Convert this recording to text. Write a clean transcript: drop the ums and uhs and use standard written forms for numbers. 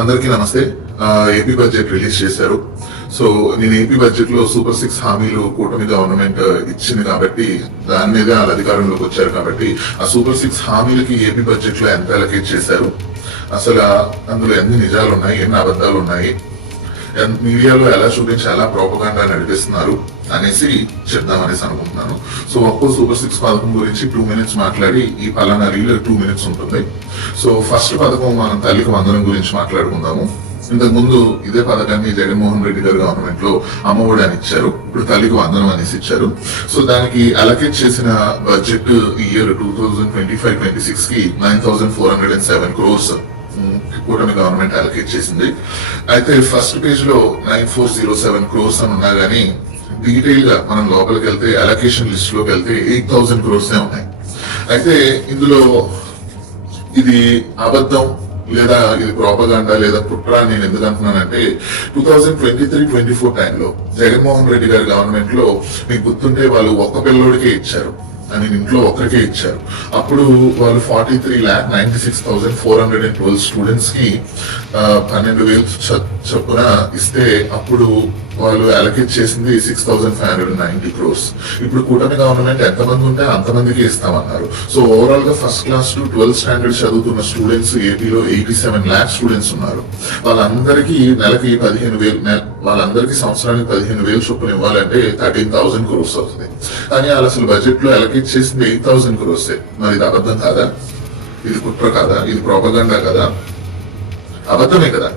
అందరికీ నమస్తే. AP budget release చేశారు. సో నేను ఏపీ బడ్జెట్ లో సూపర్ 6 హామీలు కూటమి గవర్నమెంట్ ఇచ్చింది కాబట్టి దాని మీద వాళ్ళ అధికారంలోకి వచ్చారు కాబట్టి ఆ సూపర్ 6 హామీలకి ఏపీ బడ్జెట్ లో ఎంత అలొకేట్ చేశారు, అసలు అందులో ఎన్ని నిజాలు ఉన్నాయి, ఎన్ని అబద్ధాలు ఉన్నాయి, మీడియాలో ఎలా చూపించి ఎలా ప్రోపగాండా నడిపిస్తున్నారు అనేసి చెప్దామనేసి అనుకుంటున్నాను. సో ఒక్కో సూపర్ 6 పథకం గురించి 2 minutes మాట్లాడి ఈ పలానా రీల్ 2 minutes ఉంటుంది. సో ఫస్ట్ పథకం మనం తల్లికి వందనం గురించి మాట్లాడుకుందాము. ఇంతకు ముందు ఇదే పథకాన్ని జగన్మోహన్ రెడ్డి గారు గవర్నమెంట్ లో అమ్మఒడి అని ఇచ్చారు, ఇప్పుడు తల్లికి వందనం అనేసి ఇచ్చారు. సో దానికి అలొకేట్ చేసిన బడ్జెట్ ఈ ఇయర్ 2025-26 కి 9,407 crores కూటమి గవర్నమెంట్ అలొకేట్ చేసింది. అయితే ఫస్ట్ పేజ్ లో 9,407 crores అని ఉన్నా గానీ డీటెయిల్ గా మనం లోపలికి వెళ్తే అలొకేషన్ లిస్ట్ లోకి వెళ్తే 8,000 crores ఉన్నాయి. అయితే ఇందులో ఇది అబద్ధం లేదా ఇది ప్రోపగాండా లేదా కుట్ర అని నేను ఎందుకు అంటున్నానంటే 2023-24 టైంలో జగన్మోహన్ రెడ్డి గారి గవర్నమెంట్ లో మీకు గుర్తుంటే వాళ్ళు ఒక్క పిల్లోడికే ఇచ్చారు, అని ఇంట్లో ఒక్కరికే ఇచ్చారు. అప్పుడు వాళ్ళు 43,96,412 స్టూడెంట్స్ కి 12,000 చొప్పున ఇస్తే అప్పుడు వాళ్ళు అలొకేట్ చేసింది 6,590 crores. ఇప్పుడు కూటమి గవర్నమెంట్ ఎంతమంది ఉంటే అంతమందికి ఇస్తామన్నారు. సో ఓవరాల్ గా first class to 12th standard చదువుతున్న స్టూడెంట్స్ ఏపీలో 87 lakh స్టూడెంట్స్ ఉన్నారు. వాళ్ళందరికీ నెలకి 15,000, వాళ్ళందరికీ సంవత్సరానికి 15,000 చొప్పున ఇవ్వాలంటే 13,000 crores అవుతుంది. కానీ వాళ్ళు అసలు బడ్జెట్ లో అలొకేట్ చేసింది 8,000 crores. మరి ఇది అబద్ధం కాదా? ఇది కుట్ర కాదా? ఇది ప్రోపగండా కదా? అబద్ధమే కదా.